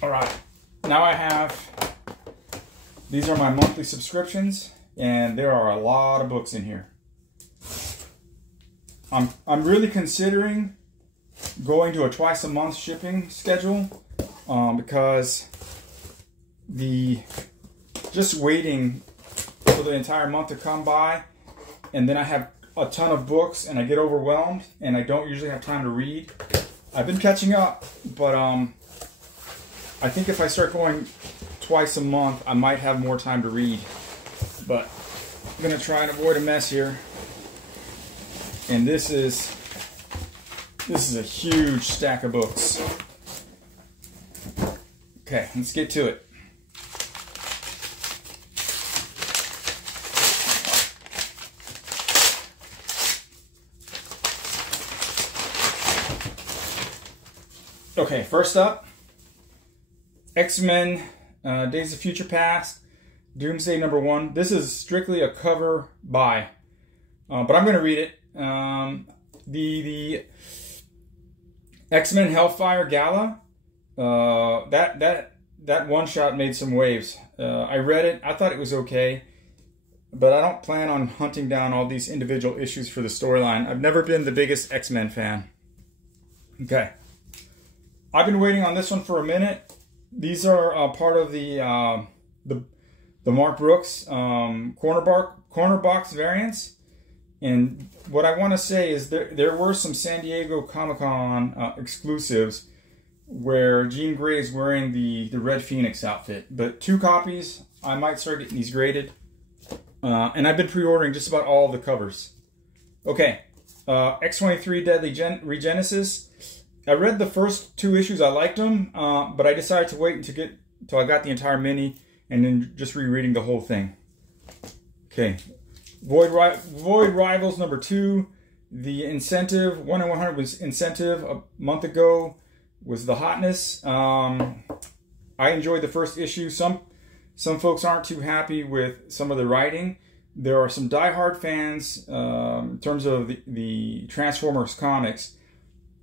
All right, now I have, these are my monthly subscriptions, and there are a lot of books in here. I'm really considering going to a twice a month shipping schedule because just waiting for the entire month to come by, and then I have a ton of books and I get overwhelmed and I don't usually have time to read. I've been catching up, but I think if I start going twice a month, I might have more time to read. But I'm gonna try and avoid a mess here. And this is a huge stack of books. Okay, let's get to it. Okay, first up, X-Men Days of Future Past, Doomsday #1. This is strictly a cover buy, but I'm going to read it. The X-Men Hellfire Gala, that one shot made some waves. I read it. I thought it was okay, but I don't plan on hunting down all these individual issues for the storyline. I've never been the biggest X-Men fan. Okay. I've been waiting on this one for a minute. These are part of the Mark Brooks corner box variants. And what I want to say is there were some San Diego Comic-Con exclusives where Jean Grey is wearing the Red Phoenix outfit. But 2 copies. I might start getting these graded. And I've been pre-ordering just about all of the covers. Okay. X-23 Deadly Regenesis. I read the first 2 issues. I liked them, but I decided to wait until I got the entire mini and then just rereading the whole thing. Okay. Void Rivals #2. The incentive, 1 in 100 was incentive a month ago, was the hotness. I enjoyed the first issue. Some folks aren't too happy with some of the writing. There are some diehard fans in terms of the Transformers comics.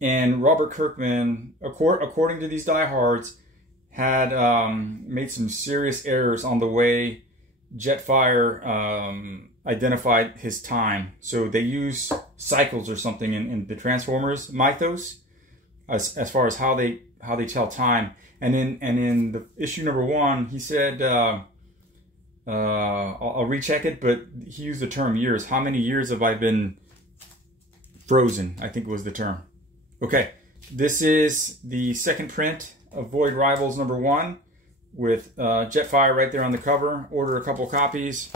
And Robert Kirkman, according to these diehards, had made some serious errors on the way Jetfire identified his time. So they use cycles or something in the Transformers mythos as far as how they tell time. And in the issue #1, he said, I'll recheck it, but he used the term years. How many years have I been frozen? I think was the term. Okay, this is the second print of Void Rivals #1 with Jetfire right there on the cover. Order a couple copies,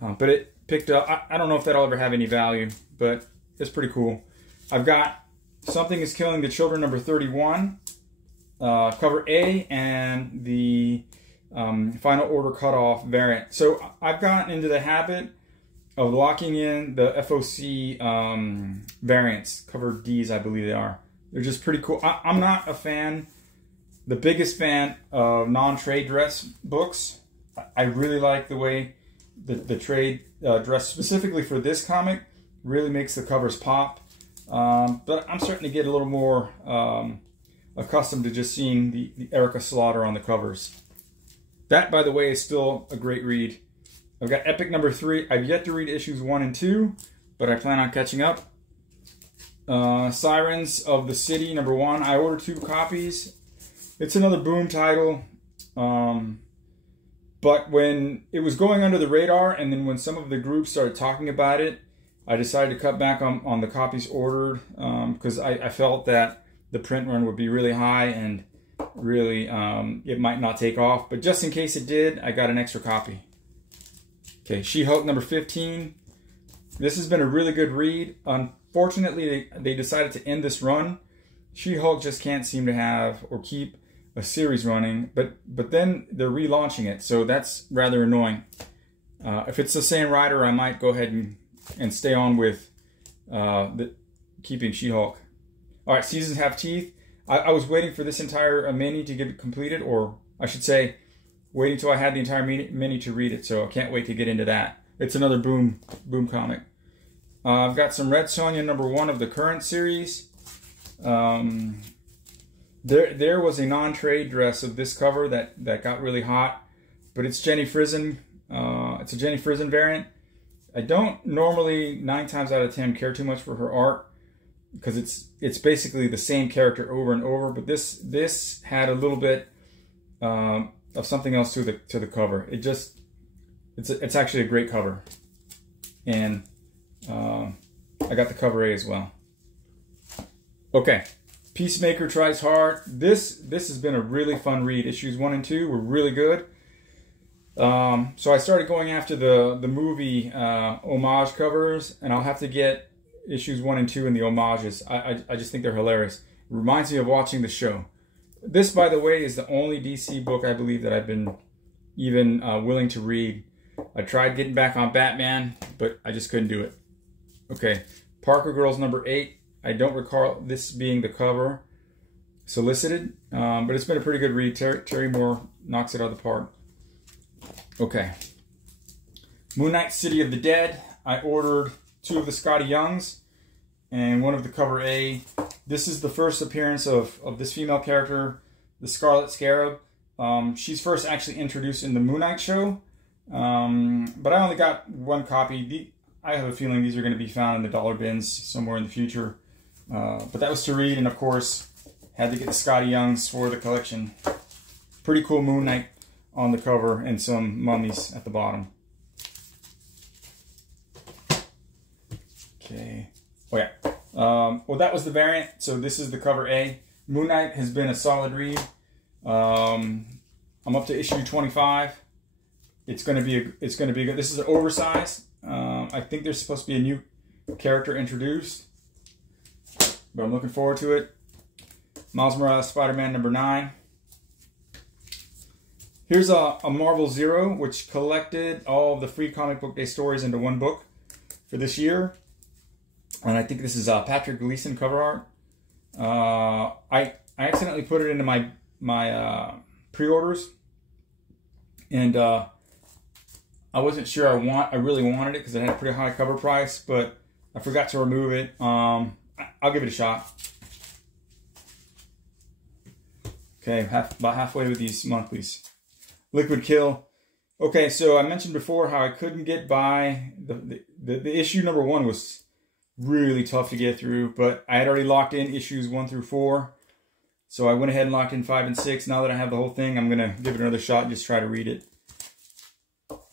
but it picked up. I don't know if that'll ever have any value, but it's pretty cool. I've got Something is Killing the Children #31, cover A, and the Final Order Cutoff variant. So I've gotten into the habit of locking in the FOC variants, cover Ds I believe they are. They're just pretty cool. I'm not a fan, the biggest fan of non-trade dress books. I really like the way the trade dress, specifically for this comic, really makes the covers pop. But I'm starting to get a little more accustomed to just seeing the Erica Slaughter on the covers. That, by the way, is still a great read. I've got Epic #3. I've yet to read issues 1 and 2, but I plan on catching up. Sirens of the City #1. I ordered 2 copies. It's another Boom title. But when it was going under the radar, and then when some of the groups started talking about it, I decided to cut back on the copies ordered because I felt that the print run would be really high and really it might not take off. But just in case it did, I got an extra copy. Okay, She-Hulk #15. This has been a really good read. Unfortunately, they decided to end this run. She-Hulk just can't seem to have or keep a series running, but then they're relaunching it, so that's rather annoying. If it's the same writer, I might go ahead and stay on with keeping She-Hulk. All right, Seasons Have Teeth. I was waiting for this entire mini to get completed, or I should say, waiting until I had the entire mini to read it, so I can't wait to get into that. It's another Boom comic. I've got some Red Sonja #1 of the current series. There was a non-trade dress of this cover that got really hot, but it's Jenny Frison. It's a Jenny Frison variant. I don't normally, 9 times out of 10, care too much for her art because it's basically the same character over and over. But this had a little bit of something else to the cover. It's actually a great cover, and I got the cover A as well. Okay, Peacemaker Tries Hard. This has been a really fun read. Issues 1 and 2 were really good. So I started going after the movie homage covers, and I'll have to get issues 1 and 2 in the homages. I just think they're hilarious. It reminds me of watching the show. This, by the way, is the only DC book I believe that I've been even willing to read. I tried getting back on Batman, but I just couldn't do it. Okay, Parker Girls number 8. I don't recall this being the cover solicited, but it's been a pretty good read. Terry Moore knocks it out of the park. Okay, Moon Knight City of the Dead. I ordered 2 of the Scotty Youngs and 1 of the cover A. This is the first appearance of this female character, the Scarlet Scarab. She's first actually introduced in the Moon Knight show, but I only got 1 copy. I have a feeling these are going to be found in the dollar bins somewhere in the future. But that was to read, and of course, had to get the Scotty Youngs for the collection. Pretty cool Moon Knight on the cover and some mummies at the bottom. Okay. Oh yeah. Well, that was the variant. So this is the cover A. Moon Knight has been a solid read. I'm up to issue 25. It's gonna be good. This is an oversized. I think there's supposed to be a new character introduced, but I'm looking forward to it. Miles Morales Spider-Man number 9. Here's a Marvel Zero, which collected all of the free comic book day stories into 1 book for this year. And I think this is Patrick Gleason cover art. I accidentally put it into my pre-orders, and I wasn't sure I really wanted it because it had a pretty high cover price, but I forgot to remove it. I'll give it a shot. Okay, about halfway with these monthlies. Liquid Kill. Okay, so I mentioned before how I couldn't get by. The issue number 1 was really tough to get through, but I had already locked in issues 1 through 4. So I went ahead and locked in 5 and 6. Now that I have the whole thing, I'm going to give it another shot and just try to read it.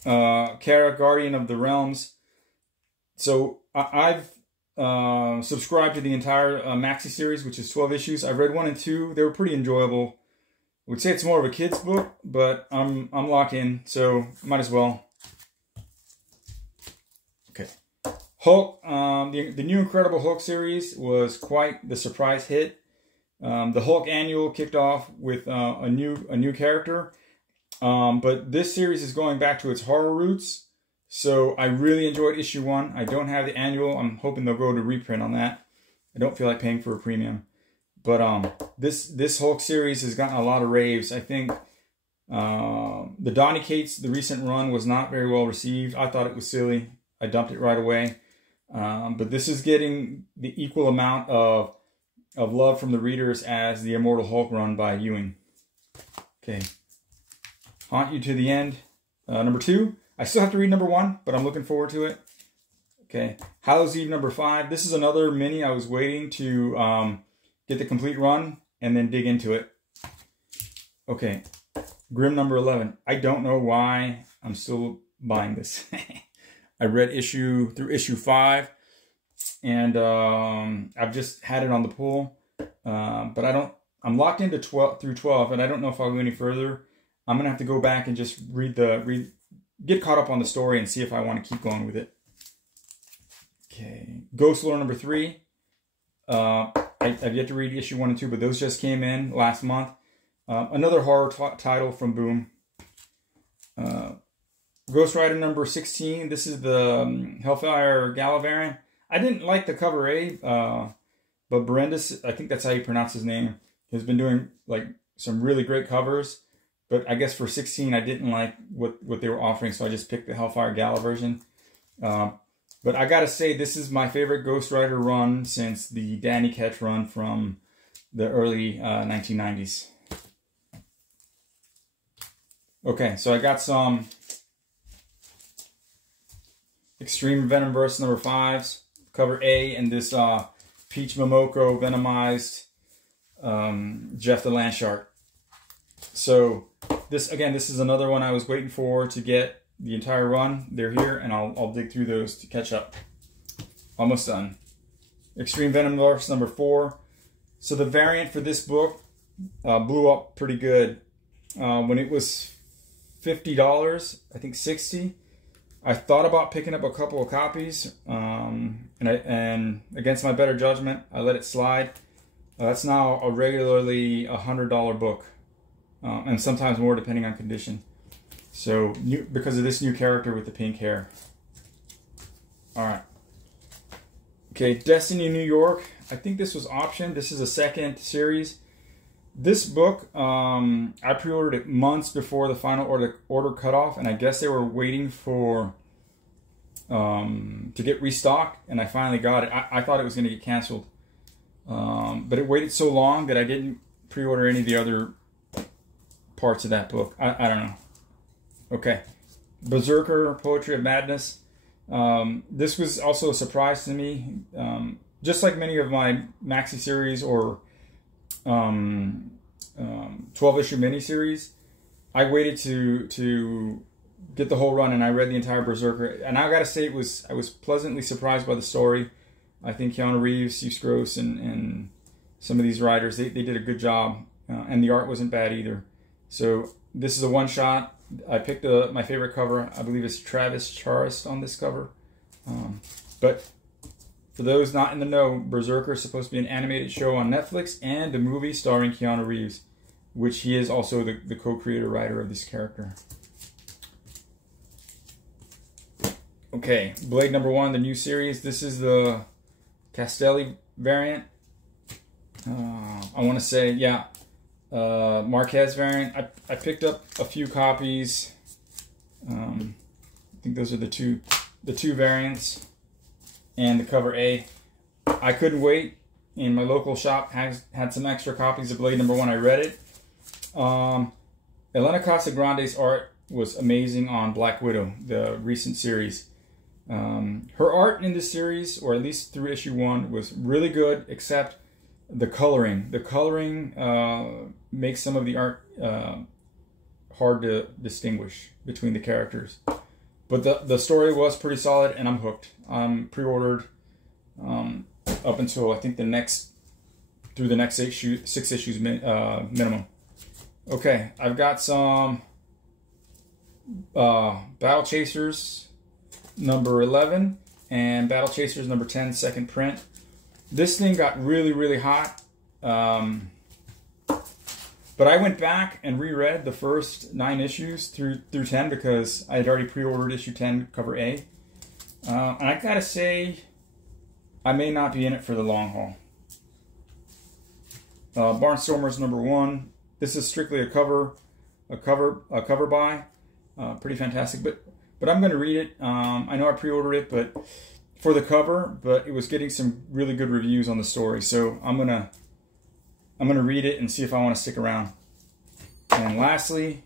Kara, Guardian of the Realms. So I've subscribed to the entire Maxi series, which is 12 issues. I read 1 and 2. They were pretty enjoyable. I would say it's more of a kid's book, but I'm locked in, so might as well. Okay. Hulk, the new Incredible Hulk series was quite the surprise hit. The Hulk Annual kicked off with a new character, but this series is going back to its horror roots. So I really enjoyed issue 1. I don't have the annual. I'm hoping they'll go to reprint on that. I don't feel like paying for a premium. But this Hulk series has gotten a lot of raves. I think the Donny Cates, the recent run, was not very well received. I thought it was silly. I dumped it right away. But this is getting the equal amount of love from the readers as the Immortal Hulk run by Ewing. Okay. Haunt You to the End. Number 2. I still have to read number 1, but I'm looking forward to it. Okay. Hallows Eve number 5. This is another mini I was waiting to get the complete run and then dig into it. Okay. Grimm number 11. I don't know why I'm still buying this. I read through issue 5, and I've just had it on the pull. But I'm locked into 12 through 12, and I don't know if I'll go any further. I'm gonna have to go back and just get caught up on the story and see if I want to keep going with it. Okay, Ghost Lore number 3. I've yet to read issue 1 and 2, but those just came in last month. Another horror title from Boom. Ghost Rider number 16. This is the Hellfire Gala variant. I didn't like the cover A, but Berendis, I think that's how you pronounce his name, has been doing like some really great covers. But I guess for 16, I didn't like what they were offering, so I just picked the Hellfire Gala version. But I gotta say, this is my favorite Ghost Rider run since the Danny Ketch run from the early 1990s. Okay, so I got some Extreme Venomverse number 5s, cover A, and this Peach Momoko Venomized Jeff the Landshark. So this is another one I was waiting for to get the entire run. They're here, and I'll dig through those to catch up. Almost done. Extreme Venomverse number 4. So the variant for this book blew up pretty good. When it was $50, I think 60, I thought about picking up a couple of copies, and against my better judgment, I let it slide. That's now a regularly $100 book, and sometimes more depending on condition. So because of this new character with the pink hair. All right. Okay, Destiny New York. I think this was optioned. This is a second series. This book, I pre-ordered it months before the final order cutoff, and I guess they were waiting for to get restocked, and I finally got it. I thought it was going to get canceled, but it waited so long that I didn't pre-order any of the other parts of that book. I don't know. Okay, Berserker Poetry of Madness. This was also a surprise to me. Just like many of my maxi series or 12-issue miniseries, I waited to get the whole run, and I read the entire Berserker. And I gotta say, I was pleasantly surprised by the story. I think Keanu Reeves, Steve Gross, and some of these writers, they did a good job, and the art wasn't bad either. So this is a one-shot. I picked my favorite cover. I believe it's Travis Charest on this cover. But for those not in the know, Berserker is supposed to be an animated show on Netflix and a movie starring Keanu Reeves, which he is also the co-creator writer of this character. Okay, Blade number 1, the new series. This is the Castelli variant. I want to say, yeah, Marquez variant. I picked up a few copies. I think those are the two variants, and the cover A. I couldn't wait. In my local shop had some extra copies of Blade number 1. I read it. Elena Casagrande's art was amazing on Black Widow, the recent series. Her art in this series, or at least through issue 1, was really good, except the coloring. The coloring makes some of the art hard to distinguish between the characters. But the story was pretty solid, and I'm hooked. I'm pre-ordered up until I think through the next 6 issues minimum. Okay, I've got some Battle Chasers number 11 and Battle Chasers number 10 second print. This thing got really, really hot. But I went back and reread the first 9 issues through 10 because I had already pre-ordered issue 10 cover A. And I gotta say, I may not be in it for the long haul. Barnstormers number 1. This is strictly a cover buy. Pretty fantastic, but I'm gonna read it. I know I pre-ordered it, but for the cover, but it was getting some really good reviews on the story, so I'm gonna read it and see if I want to stick around. And lastly,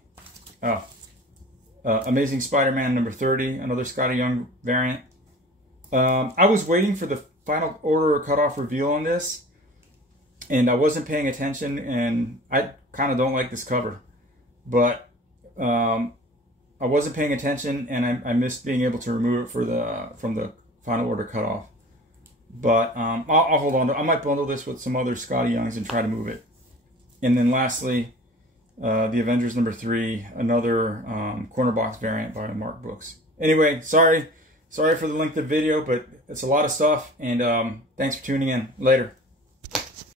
Amazing Spider-Man number 30, another Scotty Young variant. I was waiting for the final order or cutoff reveal on this, and I wasn't paying attention, and I kind of don't like this cover, but I wasn't paying attention, and I missed being able to remove it from the final order cutoff. But I'll hold on to it. I might bundle this with some other Scotty Youngs and try to move it. And then lastly, The Avengers number 3, another corner box variant by Mark Brooks. Anyway, sorry for the length of the video, but it's a lot of stuff, and thanks for tuning in. Later.